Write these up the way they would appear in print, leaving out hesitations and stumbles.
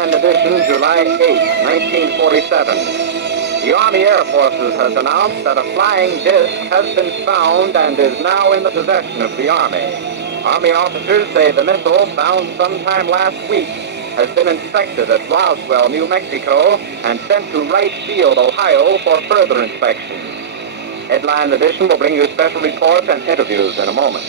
Headline edition, July 8, 1947. The Army Air Forces has announced that a flying disc has been found and is now in the possession of the Army. Army officers say the missile, found sometime last week, has been inspected at Roswell, New Mexico, and sent to Wright Field, Ohio, for further inspection. Headline edition will bring you special reports and interviews in a moment.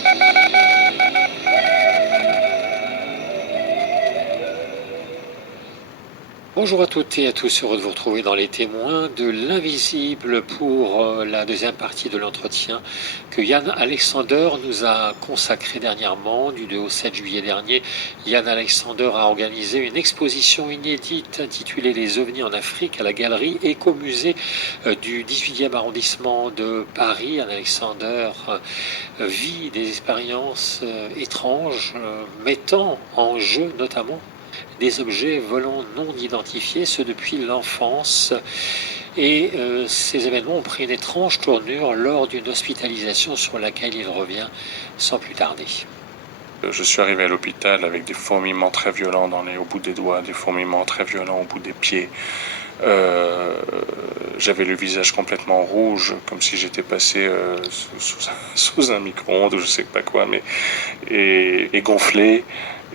Bonjour à toutes et à tous, heureux de vous retrouver dans les témoins de l'invisible pour la deuxième partie de l'entretien que Yann Alexander nous a consacré dernièrement. Du 2 au 7 juillet dernier, Yann Alexander a organisé une exposition inédite intitulée Les ovnis en Afrique à la galerie Écomusée du 18e arrondissement de Paris. Yann Alexander vit des expériences étranges, mettant en jeu notamment des objets volants non identifiés, ceux depuis l'enfance. Et ces événements ont pris une étrange tournure lors d'une hospitalisation sur laquelle il revient sans plus tarder. Je suis arrivé à l'hôpital avec des fourmillements très violents au bout des doigts, des fourmillements très violents au bout des pieds. J'avais le visage complètement rouge, comme si j'étais passé sous un micro-ondes ou je sais pas quoi, et gonflé.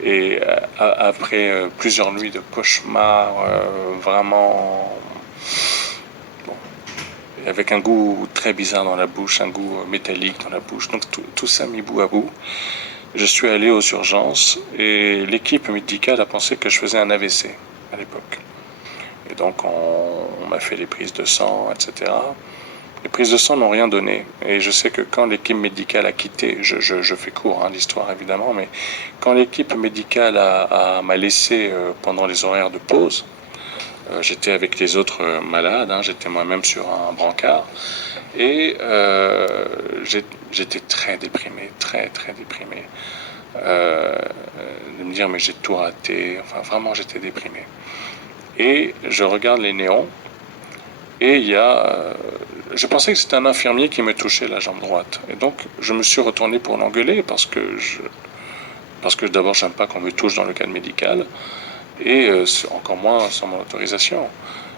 Et après plusieurs nuits de cauchemars, vraiment, bon, avec un goût très bizarre dans la bouche, un goût métallique dans la bouche, donc tout ça mis bout à bout. Je suis allé aux urgences et l'équipe médicale a pensé que je faisais un AVC à l'époque. Et donc on m'a fait les prises de sang, etc. Les prises de sang n'ont rien donné. Et je sais que quand l'équipe médicale a quitté, je fais court l'histoire évidemment, mais quand l'équipe médicale m'a laissé pendant les horaires de pause, j'étais avec les autres malades, j'étais moi-même sur un brancard, et j'étais très déprimé, très très déprimé. De me dire mais j'ai tout raté, enfin vraiment j'étais déprimé. Et je regarde les néons, et il y a... je pensais que c'était un infirmier qui me touchait la jambe droite. Et donc, je me suis retourné pour l'engueuler parce que d'abord, j'aime pas qu'on me touche dans le cadre médical, et encore moins sans mon autorisation.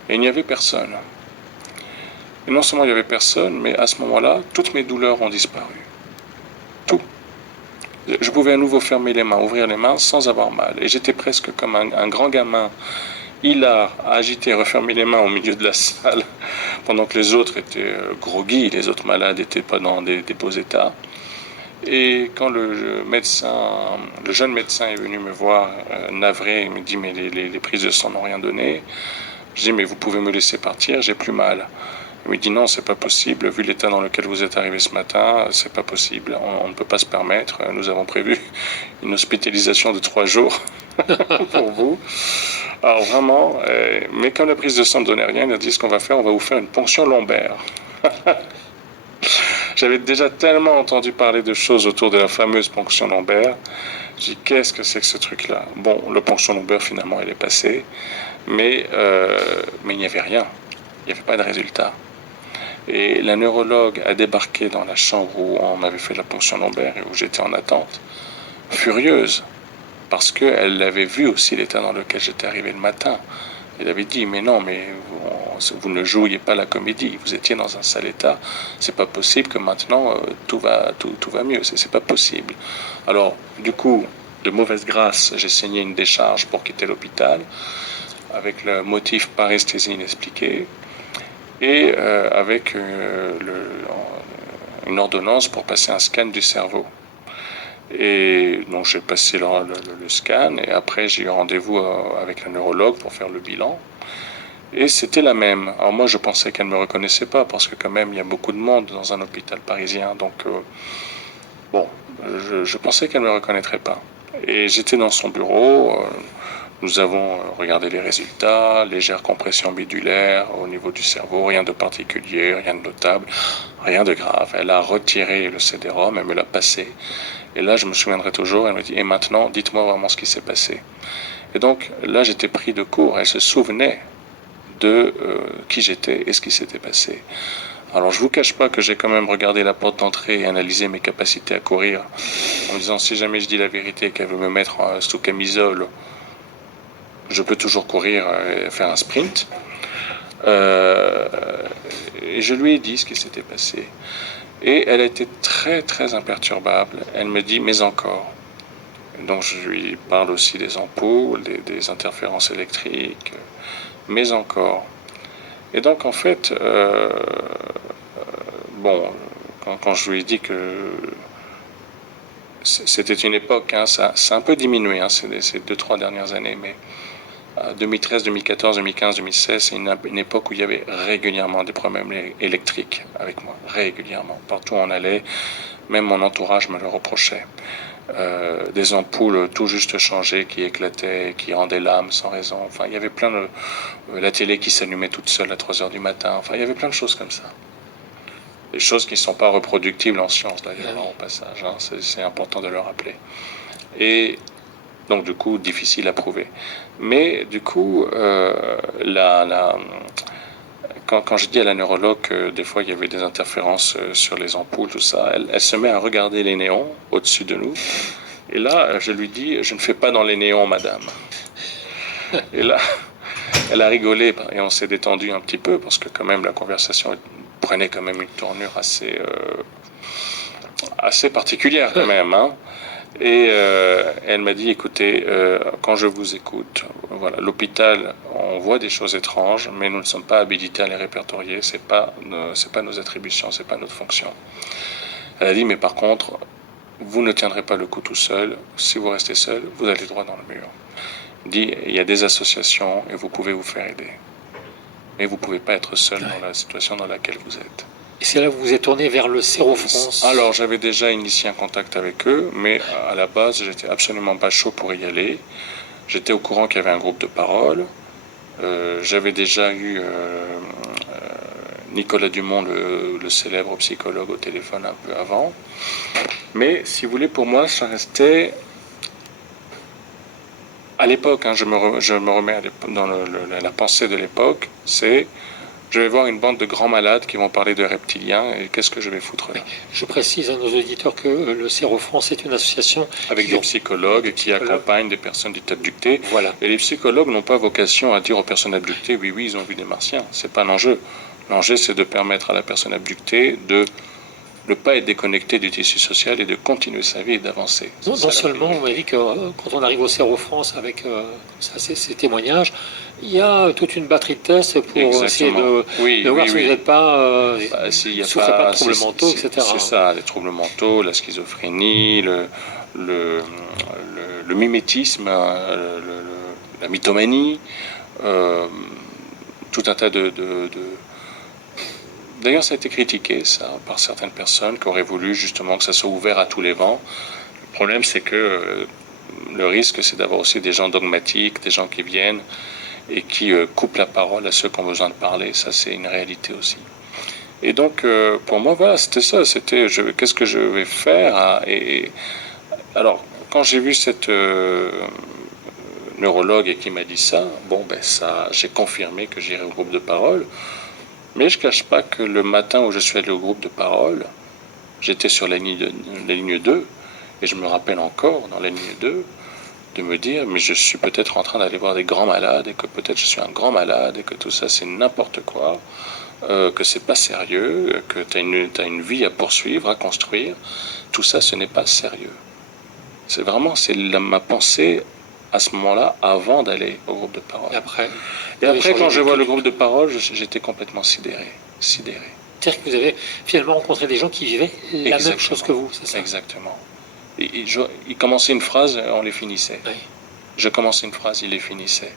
Et il n'y avait personne. Et non seulement il n'y avait personne, mais à ce moment-là, toutes mes douleurs ont disparu. Tout. Je pouvais à nouveau fermer les mains, ouvrir les mains sans avoir mal. Et j'étais presque comme un grand gamin hilar à agiter et refermer les mains au milieu de la salle pendant que les autres étaient groggy, les autres malades n'étaient pas dans des beaux états. Et quand le jeune médecin est venu me voir navré, il me dit mais les prises de sang n'ont rien donné. Je dis mais vous pouvez me laisser partir, j'ai plus mal. Il me dit non, c'est pas possible, vu l'état dans lequel vous êtes arrivé ce matin, c'est pas possible, on ne peut pas se permettre, nous avons prévu une hospitalisation de 3 jours pour vous. Alors vraiment, mais comme la prise de sang ne donnait rien, il a dit ce qu'on va faire, on va vous faire une ponction lombaire. J'avais déjà tellement entendu parler de choses autour de la fameuse ponction lombaire. J'ai dit qu'est-ce que c'est que ce truc-là? Bon, la ponction lombaire finalement elle est passée, mais il n'y avait rien, il n'y avait pas de résultat. Et la neurologue a débarqué dans la chambre où on m'avait fait la ponction lombaire et où j'étais en attente, furieuse, parce qu'elle avait vu aussi l'état dans lequel j'étais arrivé le matin. Elle avait dit, mais non, mais vous ne jouiez pas la comédie, vous étiez dans un sale état, c'est pas possible que maintenant tout va mieux, c'est pas possible. Alors, du coup, de mauvaise grâce, j'ai signé une décharge pour quitter l'hôpital, avec le motif paresthésie inexpliquée, et avec une ordonnance pour passer un scan du cerveau. Et donc j'ai passé le scan, et après j'ai eu rendez-vous avec la neurologue pour faire le bilan. Et c'était la même. Alors moi je pensais qu'elle ne me reconnaissait pas, parce que quand même il y a beaucoup de monde dans un hôpital parisien. Donc je pensais qu'elle ne me reconnaîtrait pas. Et j'étais dans son bureau, nous avons regardé les résultats, légère compression médulaire au niveau du cerveau, rien de particulier, rien de notable, rien de grave. Elle a retiré le CD-ROM, elle me l'a passé. Et là, je me souviendrai toujours, elle me dit, et maintenant, dites-moi vraiment ce qui s'est passé. Et donc, là, j'étais pris de court. Elle se souvenait de qui j'étais et ce qui s'était passé. Alors, je vous cache pas que j'ai quand même regardé la porte d'entrée et analysé mes capacités à courir, en me disant, si jamais je dis la vérité, qu'elle veut me mettre sous camisole, je peux toujours courir et faire un sprint. Et je lui ai dit ce qui s'était passé. Et elle a été très très imperturbable. Elle me dit mais encore. Donc je lui parle aussi des ampoules, des interférences électriques, mais encore. Et donc en fait, bon, quand je lui ai dit que c'était une époque, hein, ça a un peu diminué hein, ces 2-3 dernières années, mais 2013, 2014, 2015, 2016, c'est une époque où il y avait régulièrement des problèmes électriques avec moi, régulièrement. Partout où on allait, même mon entourage me le reprochait. Des ampoules tout juste changées qui éclataient, qui rendaient l'âme sans raison. Enfin, il y avait plein de... la télé qui s'allumait toute seule à 3 heures du matin. Enfin, il y avait plein de choses comme ça. Des choses qui ne sont pas reproductibles en science, d'ailleurs, au passage. Hein, c'est important de le rappeler. Et donc, du coup, difficile à prouver. Mais, du coup, quand je dis à la neurologue que des fois il y avait des interférences sur les ampoules, tout ça, elle se met à regarder les néons au-dessus de nous. Et là, je lui dis, je ne fais pas dans les néons, madame. Et là, elle a rigolé et on s'est détendu un petit peu parce que quand même la conversation prenait quand même une tournure assez particulière quand même. Hein. Et elle m'a dit, écoutez, quand je vous écoute, voilà, l'hôpital, on voit des choses étranges, mais nous ne sommes pas habilités à les répertorier. C'est pas nos attributions, c'est pas notre fonction. Elle a dit, mais par contre, vous ne tiendrez pas le coup tout seul. Si vous restez seul, vous allez droit dans le mur. Elle dit, il y a des associations et vous pouvez vous faire aider. Mais vous ne pouvez pas être seul dans la situation dans laquelle vous êtes. Et c'est là que vous vous êtes tourné vers le Séro-France. Alors, j'avais déjà initié un contact avec eux, mais à la base, j'étais absolument pas chaud pour y aller. J'étais au courant qu'il y avait un groupe de parole. J'avais déjà eu Nicolas Dumont, le célèbre psychologue, au téléphone un peu avant. Mais, si vous voulez, pour moi, ça restait... À l'époque, hein, je me remets dans la pensée de l'époque, c'est... Je vais voir une bande de grands malades qui vont parler de reptiliens et qu'est-ce que je vais foutre là? Je précise à nos auditeurs que le Séro-France est une association avec des psychologues qui accompagnent des personnes dites abductées. Voilà. Et les psychologues n'ont pas vocation à dire aux personnes abductées oui, ils ont vu des martiens. C'est pas l'enjeu. L'enjeu, c'est de permettre à la personne abductée de ne pas être déconnectée du tissu social et de continuer sa vie et d'avancer. Non seulement, on m'a dit que quand on arrive au Séro-France avec ces témoignages, il y a toute une batterie de tests pour essayer de voir si vous n'êtes pas souffrez pas de troubles mentaux, etc. C'est ça, les troubles mentaux, la schizophrénie, le mimétisme, la mythomanie, tout un tas de... D'ailleurs, ça a été critiqué, ça, par certaines personnes qui auraient voulu justement que ça soit ouvert à tous les vents. Le problème, c'est que le risque, c'est d'avoir aussi des gens dogmatiques, des gens qui viennent et qui coupent la parole à ceux qui ont besoin de parler. Ça, c'est une réalité aussi. Et donc, pour moi, voilà, c'était ça. C'était qu'est-ce que je vais faire alors, quand j'ai vu cette neurologue et qui m'a dit ça, bon, ben ça, j'ai confirmé que j'irai au groupe de parole. Mais je ne cache pas que le matin où je suis allé au groupe de parole, j'étais sur la ligne 2, et je me rappelle encore, dans la ligne 2, de me dire, mais je suis peut-être en train d'aller voir des grands malades, et que peut-être je suis un grand malade, et que tout ça c'est n'importe quoi, que c'est pas sérieux, que tu as une vie à poursuivre, à construire. Tout ça, ce n'est pas sérieux. C'est ma pensée à ce moment-là, avant d'aller au groupe de parole. Et après, quand je vois le groupe de parole, j'étais complètement sidéré. C'est-à-dire que vous avez finalement rencontré des gens qui vivaient la même chose que vous, c'est ça? Exactement. Ils commençaient une phrase, on les finissait. Oui. Je commençais une phrase, ils les finissaient.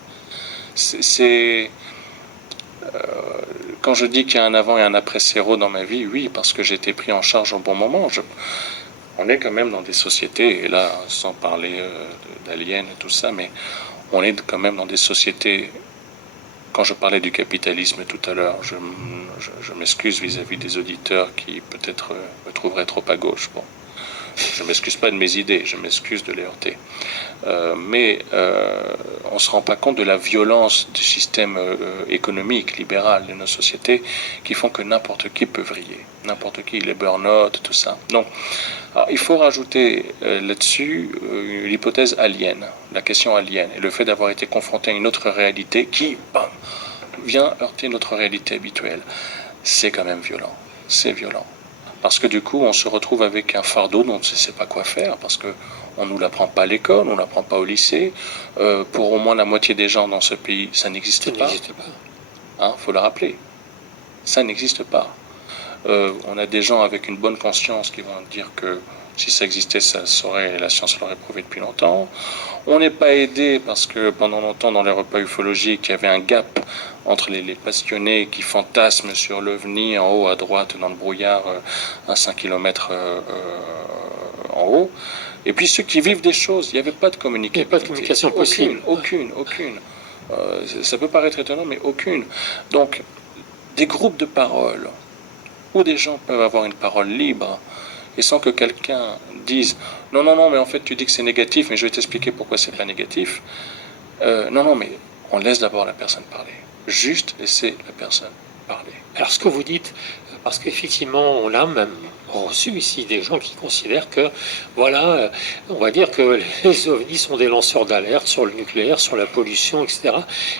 Quand je dis qu'il y a un avant et un après Séro dans ma vie, oui, parce que j'ai été pris en charge au bon moment. On est quand même dans des sociétés, et là, sans parler d'aliens et tout ça, mais on est quand même dans des sociétés. Quand je parlais du capitalisme tout à l'heure, je m'excuse vis-à-vis des auditeurs qui peut-être me trouveraient trop à gauche. Bon. Je ne m'excuse pas de mes idées, je m'excuse de les heurter. Mais on ne se rend pas compte de la violence du système économique, libéral de nos sociétés, qui font que n'importe qui peut vriller. N'importe qui, les burn-out, tout ça. Donc, alors, il faut rajouter là-dessus l'hypothèse alien, la question alien, et le fait d'avoir été confronté à une autre réalité qui, bam, vient heurter notre réalité habituelle. C'est quand même violent. C'est violent. Parce que du coup, on se retrouve avec un fardeau dont on ne sait pas quoi faire, parce qu'on ne nous l'apprend pas à l'école, on ne l'apprend pas au lycée. Pour au moins la moitié des gens dans ce pays, ça n'existe pas. Hein, faut le rappeler. Ça n'existe pas. On a des gens avec une bonne conscience qui vont dire que si ça existait, la science l'aurait prouvé depuis longtemps. On n'est pas aidé parce que pendant longtemps, dans les repas ufologiques, il y avait un gap entre les passionnés qui fantasment sur l'OVNI en haut à droite dans le brouillard à 5 km en haut, et puis ceux qui vivent des choses. Il n'y avait pas de communication. Il n'y a pas de communication possible. Aucune. Ça peut paraître étonnant, mais aucune. Donc, des groupes de parole où des gens peuvent avoir une parole libre et sans que quelqu'un dise non, mais en fait tu dis que c'est négatif, mais je vais t'expliquer pourquoi c'est pas négatif. Non, mais on laisse d'abord la personne parler. Juste laisser la personne parler. Alors ce que vous dites, parce qu'effectivement on a même reçu ici des gens qui considèrent que, voilà, on va dire que les ovnis sont des lanceurs d'alerte sur le nucléaire, sur la pollution, etc.,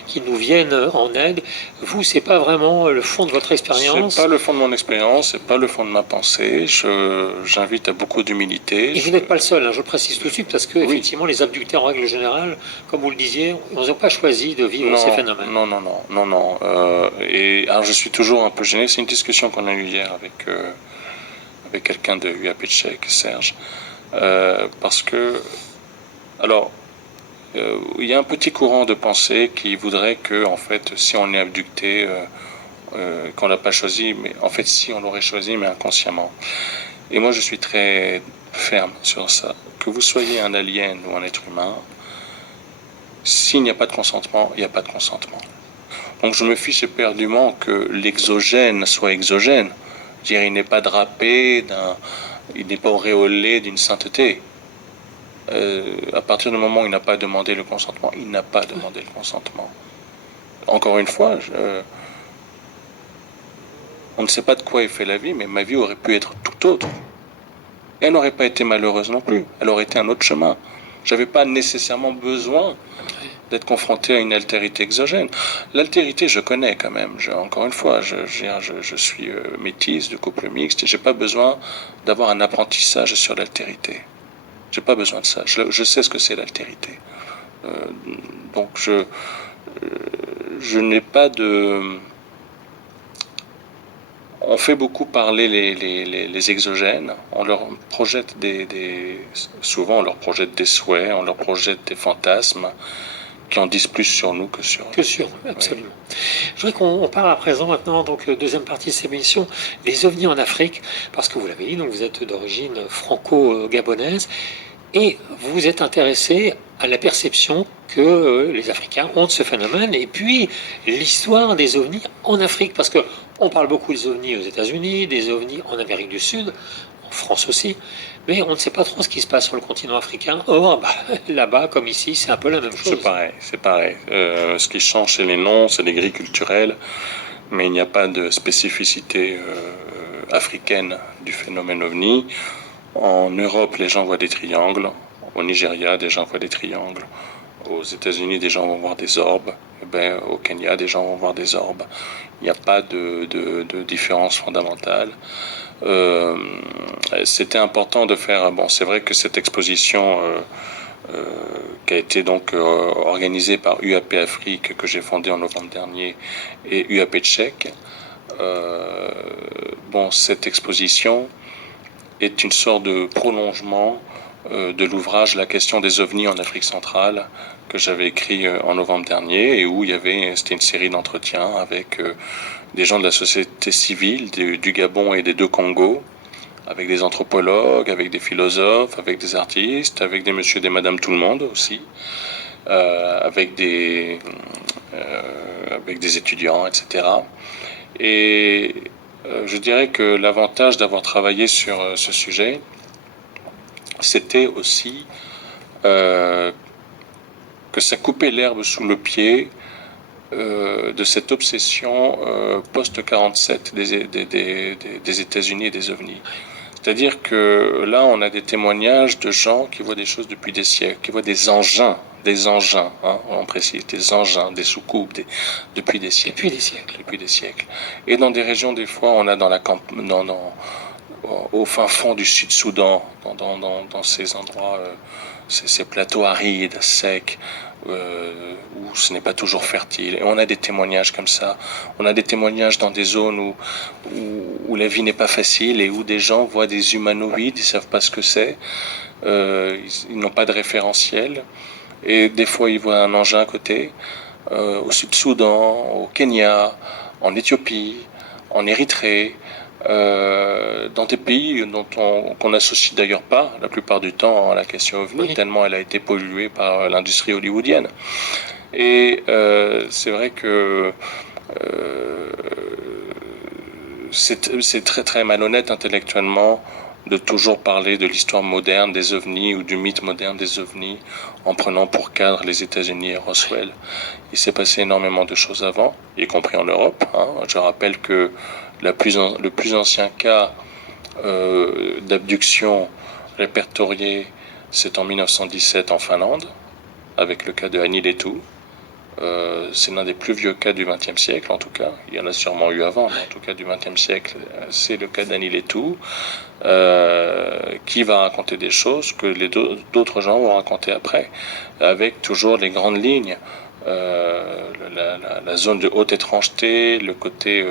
qui nous viennent en aide. Vous, c'est pas vraiment le fond de votre expérience? C'est pas le fond de mon expérience, c'est pas le fond de ma pensée. J'invite à beaucoup d'humilité. Et vous n'êtes pas le seul, hein, je précise tout de suite, parce que effectivement, les abductés, en règle générale, comme vous le disiez, ils n'ont pas choisi de vivre ces phénomènes. Non. Et alors, je suis toujours un peu gêné. C'est une discussion qu'on a eue hier avec quelqu'un de UAPTCHEK, Serge, parce que, alors, il y a un petit courant de pensée qui voudrait que, en fait, si on est abducté, qu'on l'a pas choisi, mais en fait, si on l'aurait choisi, mais inconsciemment. Et moi, je suis très ferme sur ça. Que vous soyez un alien ou un être humain, s'il n'y a pas de consentement, il n'y a pas de consentement. Donc, je me fiche éperdument que l'exogène soit exogène. Je veux dire, il n'est pas drapé, il n'est pas auréolé d'une sainteté. À partir du moment où il n'a pas demandé le consentement, il n'a pas demandé le consentement. Encore une fois, on ne sait pas de quoi est fait la vie, mais ma vie aurait pu être tout autre. Et elle n'aurait pas été malheureuse non plus. Elle aurait été un autre chemin. J'avais pas nécessairement besoin d'être confronté à une altérité exogène. L'altérité, je connais quand même. Encore une fois, je suis métisse, de couple mixte, et j'ai pas besoin d'avoir un apprentissage sur l'altérité. J'ai pas besoin de ça. Je sais ce que c'est l'altérité. Donc je n'ai pas de... On fait beaucoup parler les exogènes, on leur projette souvent on leur projette des souhaits, on leur projette des fantasmes qui en disent plus sur nous que sur eux. Que sur nous, absolument. Oui. Je voudrais qu'on parle à présent maintenant, donc deuxième partie de cette émission, les ovnis en Afrique, parce que vous l'avez dit, donc vous êtes d'origine franco-gabonaise, et vous vous êtes intéressé à la perception que les Africains ont de ce phénomène, et puis l'histoire des ovnis en Afrique, parce que on parle beaucoup des ovnis aux États-Unis, des ovnis en Amérique du Sud, en France aussi, mais on ne sait pas trop ce qui se passe sur le continent africain. Or, là-bas, comme ici, c'est un peu la même chose. C'est pareil. Ce qui change, c'est les noms, c'est les grilles culturelles, mais il n'y a pas de spécificité africaine du phénomène ovni. En Europe, les gens voient des triangles. Au Nigeria, des gens voient des triangles. Aux États-Unis, des gens vont voir des orbes. Au Kenya, des gens vont voir des orbes. Il n'y a pas de différence fondamentale. C'était important de faire... Bon, c'est vrai que cette exposition qui a été donc organisée par UAP Afrique, que j'ai fondée en novembre dernier, et UAPTCHEK, cette exposition est une sorte de prolongement de l'ouvrage La question des ovnis en Afrique centrale que j'avais écrit en novembre dernier et où c'était une série d'entretiens avec des gens de la société civile du Gabon et des deux Congos, avec des anthropologues, avec des philosophes, avec des artistes, avec des monsieur et des madame tout le monde aussi, avec des étudiants, etc. Et je dirais que l'avantage d'avoir travaillé sur ce sujet, c'était aussi que ça coupait l'herbe sous le pied de cette obsession post-47 des États-Unis et des ovnis. C'est-à-dire que là, on a des témoignages de gens qui voient des choses depuis des siècles, qui voient des engins, hein, on précise, des engins, des soucoupes, depuis des siècles. Depuis des siècles. Et dans des régions, des fois, on a au fin fond du Sud-Soudan, dans ces endroits, ces plateaux arides, secs, où ce n'est pas toujours fertile. Et on a des témoignages comme ça. On a des témoignages dans des zones où la vie n'est pas facile et où des gens voient des humanoïdes, ils ne savent pas ce que c'est, ils n'ont pas de référentiel. Et des fois, ils voient un engin à côté, au Sud-Soudan, au Kenya, en Éthiopie, en Érythrée, dans des pays qu'on n'associe d'ailleurs pas la plupart du temps à la question OVNI, tellement elle a été polluée par l'industrie hollywoodienne. Et c'est vrai que c'est très très malhonnête intellectuellement de toujours parler de l'histoire moderne des ovnis ou du mythe moderne des ovnis en prenant pour cadre les États-Unis et Roswell. Il s'est passé énormément de choses avant, y compris en Europe. Je rappelle que le plus ancien cas d'abduction répertorié, c'est en 1917 en Finlande, avec le cas de Annie Letou. C'est l'un des plus vieux cas du XXe siècle, en tout cas. Il y en a sûrement eu avant, mais en tout cas du XXe siècle, c'est le cas d'Annie Letou, qui va raconter des choses que d'autres gens vont raconter après, avec toujours les grandes lignes. La zone de haute étrangeté, le côté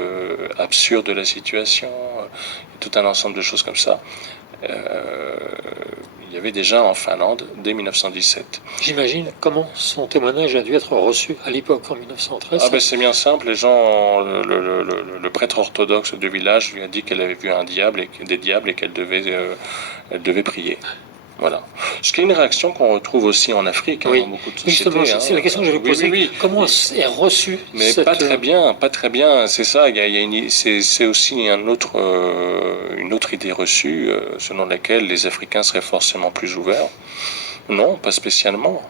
absurde de la situation, tout un ensemble de choses comme ça. Il y avait déjà en Finlande dès 1917. J'imagine comment son témoignage a dû être reçu à l'époque, en 1913. C'est bien simple, les gens, le prêtre orthodoxe du village lui a dit qu'elle avait vu des diables et qu'elle devait prier. Voilà. Ce qui est une réaction qu'on retrouve aussi en Afrique, dans beaucoup de sociétés. Justement, c'est la question que je vais poser. Oui. Comment est reçue cette... pas très bien. C'est ça. C'est aussi une autre idée reçue, selon laquelle les Africains seraient forcément plus ouverts. Non, pas spécialement.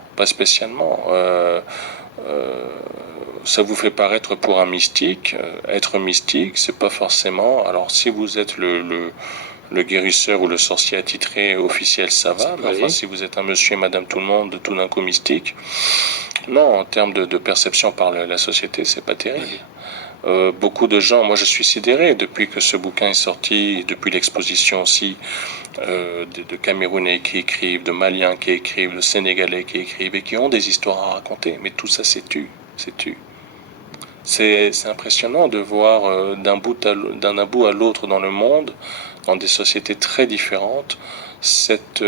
Ça vous fait paraître pour un mystique. Être mystique, c'est pas forcément. Alors, si vous êtes le guérisseur ou le sorcier attitré officiel, ça va. Mais enfin, si vous êtes un monsieur et madame tout le monde, tout d'un coup mystique, non, en termes de perception par la société, c'est pas terrible. Beaucoup de gens, moi je suis sidéré depuis que ce bouquin est sorti, depuis l'exposition aussi, de Camerounais qui écrivent, de Maliens qui écrivent, de Sénégalais qui écrivent et qui ont des histoires à raconter. Mais tout ça, c'est tu. C'est impressionnant de voir d'un bout à l'autre dans le monde, dans des sociétés très différentes, cette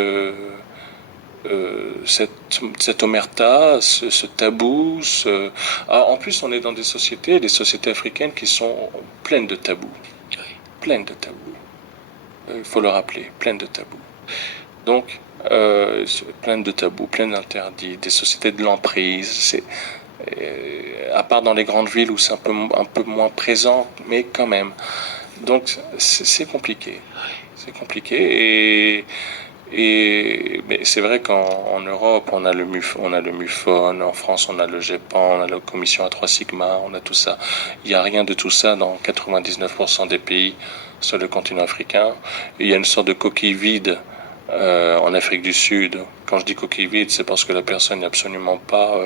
omerta, ce tabou. En plus, on est dans des sociétés africaines qui sont pleines de tabous. Pleines de tabous. Il faut le rappeler, pleines de tabous. Donc, pleines de tabous, pleines d'interdits, des sociétés de l'emprise. À part dans les grandes villes où c'est un peu moins présent, mais quand même. Donc c'est compliqué. Mais c'est vrai qu'en Europe, on a le MUFON, en France, on a le GEPAN, on a la Commission A3 Sigma, on a tout ça. Il n'y a rien de tout ça dans 99% des pays sur le continent africain. Il y a une sorte de coquille vide en Afrique du Sud. Quand je dis coquille vide, c'est parce que la personne n'est absolument pas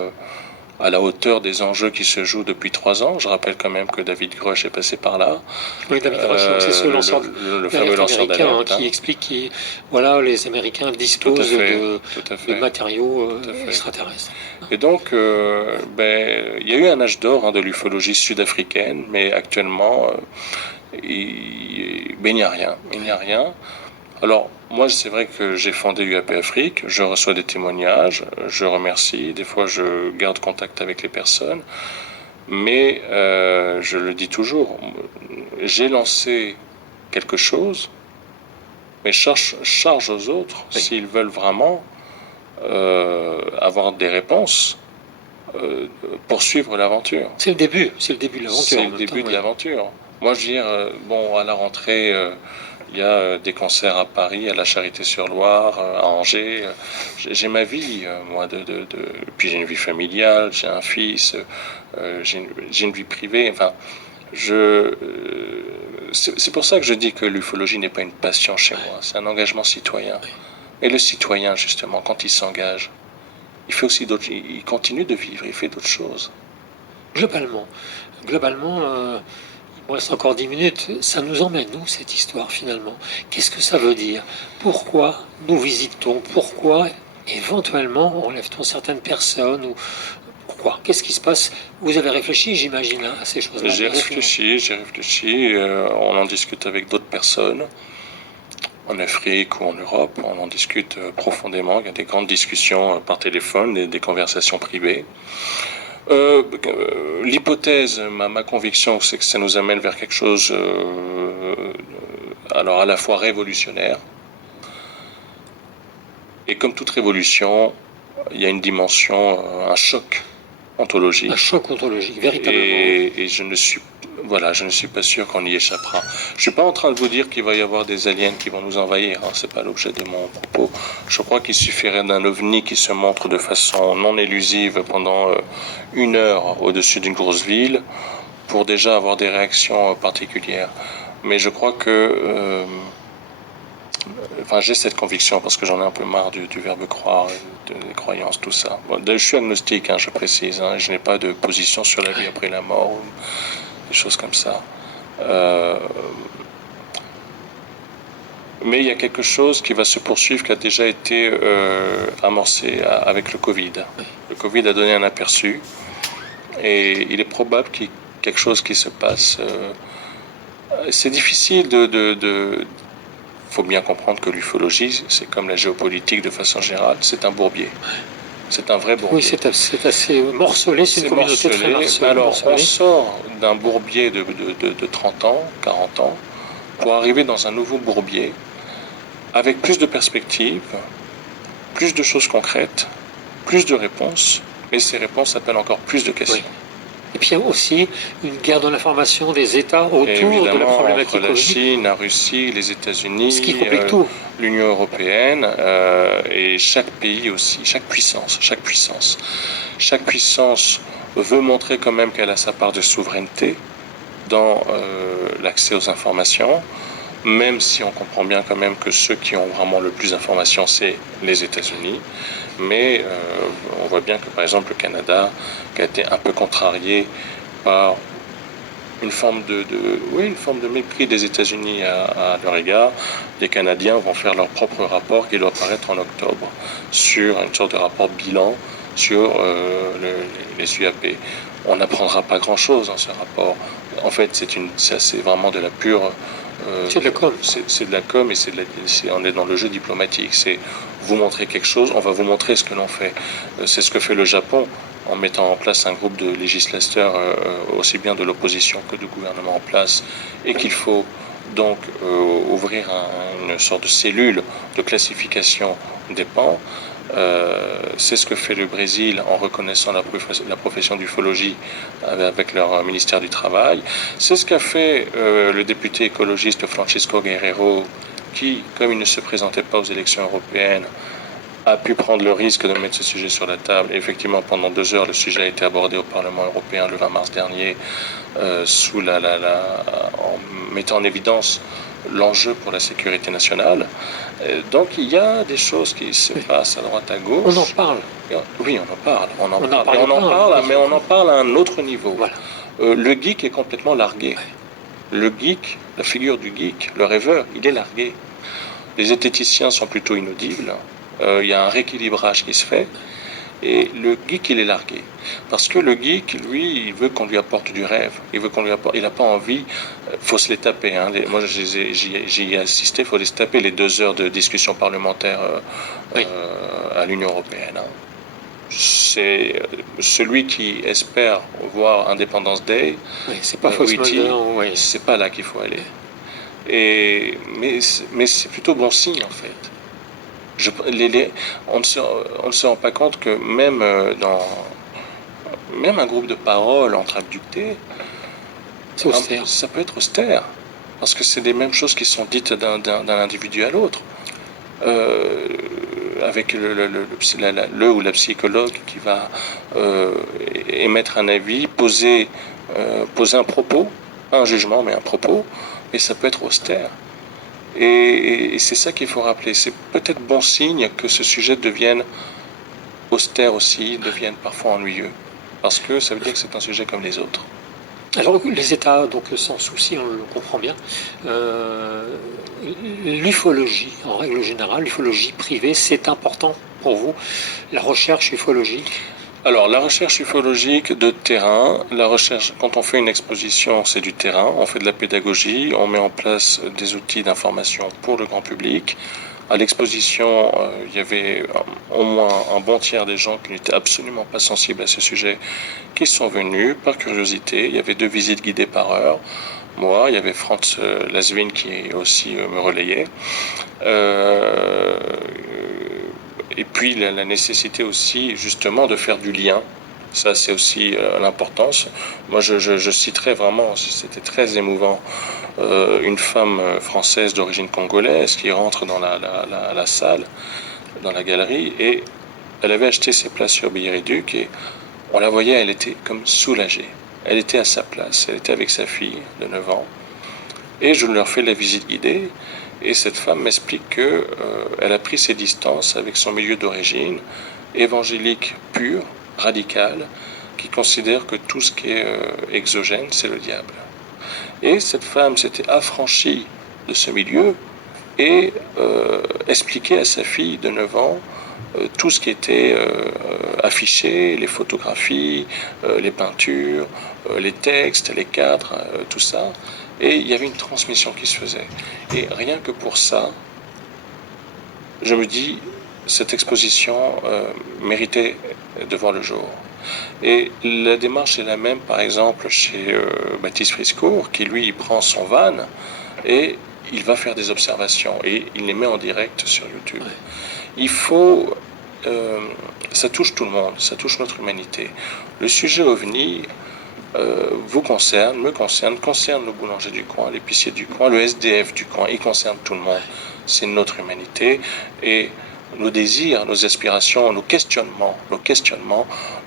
à la hauteur des enjeux qui se jouent depuis 3 ans. Je rappelle quand même que David Grush est passé par là. Oui, David Grush, c'est ce lanceur le fameux lanceur d'alerte qui explique que les Américains disposent de matériaux extraterrestres. Et donc, il y a eu un âge d'or de l'ufologie sud-africaine, mais actuellement, il n'y a rien. Il n'y a rien. Alors, moi, c'est vrai que j'ai fondé UAP Afrique, je reçois des témoignages, je remercie, des fois je garde contact avec les personnes, mais je le dis toujours, j'ai lancé quelque chose, mais charge aux autres, s'ils veulent vraiment avoir des réponses, poursuivre l'aventure. C'est le début de l'aventure. C'est le début de l'aventure. Moi, je veux dire, à la rentrée... Il y a des concerts à Paris, à la Charité-sur-Loire, à Angers. J'ai ma vie, moi, puis j'ai une vie familiale, j'ai un fils, j'ai une vie privée. Enfin, c'est pour ça que je dis que l'ufologie n'est pas une passion chez moi, c'est un engagement citoyen. Et le citoyen, justement, quand il s'engage, il fait aussi d'autres, il continue de vivre, il fait d'autres choses. Globalement, il me reste encore 10 minutes. Ça nous emmène, nous, cette histoire, finalement. Qu'est-ce que ça veut dire? Pourquoi nous visitons? Pourquoi, éventuellement, enlève-t-on certaines personnes ou pourquoi? Qu'est-ce qui se passe? Vous avez réfléchi, j'imagine, à ces choses-là. J'ai réfléchi, on en discute avec d'autres personnes, en Afrique ou en Europe, on en discute profondément, il y a des grandes discussions par téléphone, des conversations privées. L'hypothèse, ma conviction, c'est que ça nous amène vers quelque chose alors à la fois révolutionnaire, et comme toute révolution, il y a une dimension, un choc ontologique. Un choc ontologique, véritablement. Et je ne suis pas sûr qu'on y échappera. Je suis pas en train de vous dire qu'il va y avoir des aliens qui vont nous envahir, hein, c'est pas l'objet de mon propos. Je crois qu'il suffirait d'un ovni qui se montre de façon non élusive pendant 1 heure au-dessus d'une grosse ville pour déjà avoir des réactions particulières. Mais je crois que j'ai cette conviction parce que j'en ai un peu marre du verbe croire, des croyances, tout ça. Bon, je suis agnostique, je précise, je n'ai pas de position sur la vie après la mort, ou des choses comme ça. Mais il y a quelque chose qui va se poursuivre, qui a déjà été amorcé avec le Covid. Le Covid a donné un aperçu et il est probable qu'il y ait quelque chose qui se passe. C'est difficile faut bien comprendre que l'ufologie, c'est comme la géopolitique de façon générale, c'est un bourbier. C'est un vrai bourbier. Oui, c'est assez morcelé, c'est une communauté très morcelée. Alors, on sort d'un bourbier de 30 ans, 40 ans, pour arriver dans un nouveau bourbier, avec plus de perspectives, plus de choses concrètes, plus de réponses, et ces réponses appellent encore plus de questions. Oui. Et puis il y a aussi une guerre de l'information des États autour de la problématique entre la Chine, la Russie, les États-Unis, ce qui complique tout. L'Union européenne et chaque pays aussi, chaque puissance veut montrer quand même qu'elle a sa part de souveraineté dans l'accès aux informations, même si on comprend bien quand même que ceux qui ont vraiment le plus d'informations, c'est les États-Unis. Mais on voit bien que par exemple le Canada, qui a été un peu contrarié par une forme de mépris des États-Unis à leur égard, les Canadiens vont faire leur propre rapport qui doit paraître en octobre, sur une sorte de rapport bilan sur les UAP. On n'apprendra pas grand-chose dans ce rapport. En fait, c'est vraiment de la pure... c'est de la com. C'est de la com et on est dans le jeu diplomatique. C'est vous montrer quelque chose, on va vous montrer ce que l'on fait. C'est ce que fait le Japon en mettant en place un groupe de législateurs aussi bien de l'opposition que du gouvernement en place, et qu'il faut donc ouvrir une sorte de cellule de classification des pans. C'est ce que fait le Brésil en reconnaissant la profession d'ufologie avec leur ministère du Travail. C'est ce qu'a fait le député écologiste Francisco Guerrero, qui, comme il ne se présentait pas aux élections européennes, a pu prendre le risque de mettre ce sujet sur la table. Et effectivement, pendant 2 heures, le sujet a été abordé au Parlement européen le 20 mars dernier, en mettant en évidence l'enjeu pour la sécurité nationale. Donc il y a des choses qui se passent à droite, à gauche. On en parle. Oui, on en parle. Mais on en parle à un autre niveau. Voilà. Le geek est complètement largué. Le geek, la figure du geek, le rêveur, il est largué. Les zététiciens sont plutôt inaudibles. Il y a un rééquilibrage qui se fait. Et le geek, il est largué. Parce que le geek, lui, il veut qu'on lui apporte du rêve. Il n'a pas envie. Faut se les taper. Moi, j'y ai assisté. Il faut se taper les 2 heures de discussion parlementaire à l'Union européenne. C'est celui qui espère voir Independence Day. Oui, c'est pas c'est pas là qu'il faut aller. Mais c'est plutôt bon signe, en fait. On ne se rend pas compte que même un groupe de parole entre abductés, ça peut être austère. parce que c'est les mêmes choses qui sont dites d'un individu à l'autre. Avec le ou la psychologue qui va émettre un avis, poser un propos, pas un jugement mais un propos, et ça peut être austère. Et c'est ça qu'il faut rappeler. C'est peut-être bon signe que ce sujet devienne austère aussi, devienne parfois ennuyeux, parce que ça veut dire que c'est un sujet comme les autres. Alors les États, donc sans souci, on le comprend bien, l'ufologie, en règle générale, l'ufologie privée, c'est important pour vous, la recherche ufologique? Alors la recherche ufologique de terrain, la recherche, quand on fait une exposition, c'est du terrain, on fait de la pédagogie, on met en place des outils d'information pour le grand public. À l'exposition, il y avait au moins un bon tiers des gens qui n'étaient absolument pas sensibles à ce sujet, qui sont venus par curiosité. Il y avait 2 visites guidées par heure. Moi, il y avait Franz Laswin qui aussi me relayait. Et puis la nécessité aussi justement de faire du lien. Ça, c'est aussi l'importance. Moi, je citerai vraiment, c'était très émouvant, une femme française d'origine congolaise qui rentre dans la salle, dans la galerie, et elle avait acheté ses places sur Billet-Réduc, et on la voyait, elle était comme soulagée. Elle était à sa place, elle était avec sa fille de 9 ans, et je leur fais la visite guidée, et cette femme m'explique qu'elle a pris ses distances avec son milieu d'origine, évangélique pur, radical, qui considère que tout ce qui est exogène, c'est le diable. Et cette femme s'était affranchie de ce milieu et expliquait à sa fille de 9 ans tout ce qui était affiché, les photographies, les peintures, les textes, les cadres, tout ça. Et il y avait une transmission qui se faisait. Et rien que pour ça, je me dis, cette exposition méritait de voir le jour. Et la démarche est la même, par exemple, chez Baptiste Friscourt, qui lui, il prend son van et il va faire des observations et il les met en direct sur YouTube. Il faut... ça touche tout le monde, ça touche notre humanité. Le sujet OVNI vous concerne, me concerne, concerne le boulanger du coin, l'épicier du coin, le SDF du coin, il concerne tout le monde. C'est notre humanité et nos désirs, nos aspirations, nos questionnements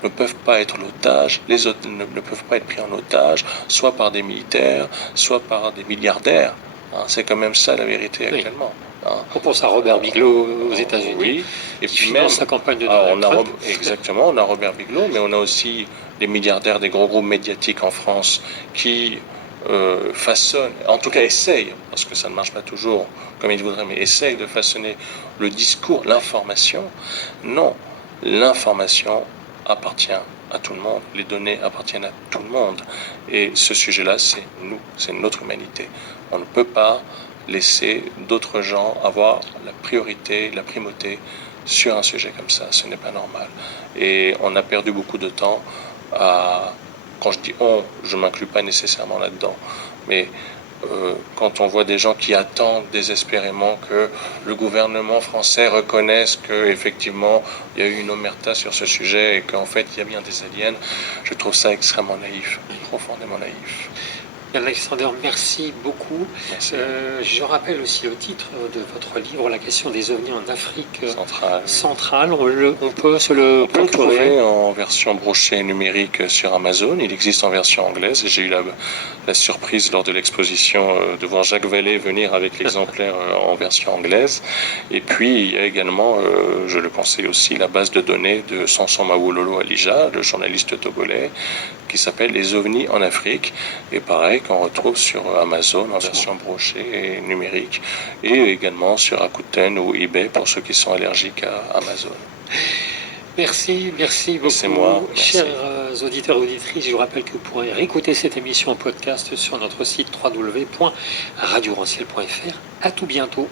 ne peuvent pas être l'otage, les autres ne peuvent pas être pris en otage, soit par des militaires, soit par des milliardaires. C'est quand même ça la vérité actuellement. On pense à Robert Bigelow aux États-Unis, oui, et qui puis finance même sa campagne de Donald Trump. Exactement, on a Robert Bigelow, mais on a aussi des milliardaires des gros groupes médiatiques en France qui façonnent, en tout cas essayent, parce que ça ne marche pas toujours comme ils voudraient, mais essayent de façonner le discours, l'information. Non, l'information appartient à tout le monde, les données appartiennent à tout le monde. Et ce sujet-là, c'est nous, c'est notre humanité. On ne peut pas laisser d'autres gens avoir la priorité, la primauté sur un sujet comme ça. Ce n'est pas normal. Et on a perdu beaucoup de temps à... Quand je dis on, je ne m'inclus pas nécessairement là-dedans. Mais quand on voit des gens qui attendent désespérément que le gouvernement français reconnaisse qu'effectivement il y a eu une omerta sur ce sujet et qu'en fait il y a bien des aliens, je trouve ça extrêmement naïf, profondément naïf. Alexander, merci beaucoup. Merci. Je rappelle aussi le titre de votre livre, La question des ovnis en Afrique centrale. On peut se le trouver en version brochée numérique sur Amazon. Il existe en version anglaise. J'ai eu la surprise lors de l'exposition de voir Jacques Vallée venir avec l'exemplaire en version anglaise. Et puis il y a également, je le conseille aussi, la base de données de Samson Mawololo Alija, le journaliste togolais, qui s'appelle Les ovnis en Afrique. Et pareil, qu'on retrouve sur Amazon en version brochée et numérique, et également sur Rakuten ou eBay pour ceux qui sont allergiques à Amazon. Merci beaucoup. C'est moi. Merci. Chers auditeurs et auditrices, je vous rappelle que vous pourrez réécouter cette émission en podcast sur notre site www.radioranciel.fr. À tout bientôt.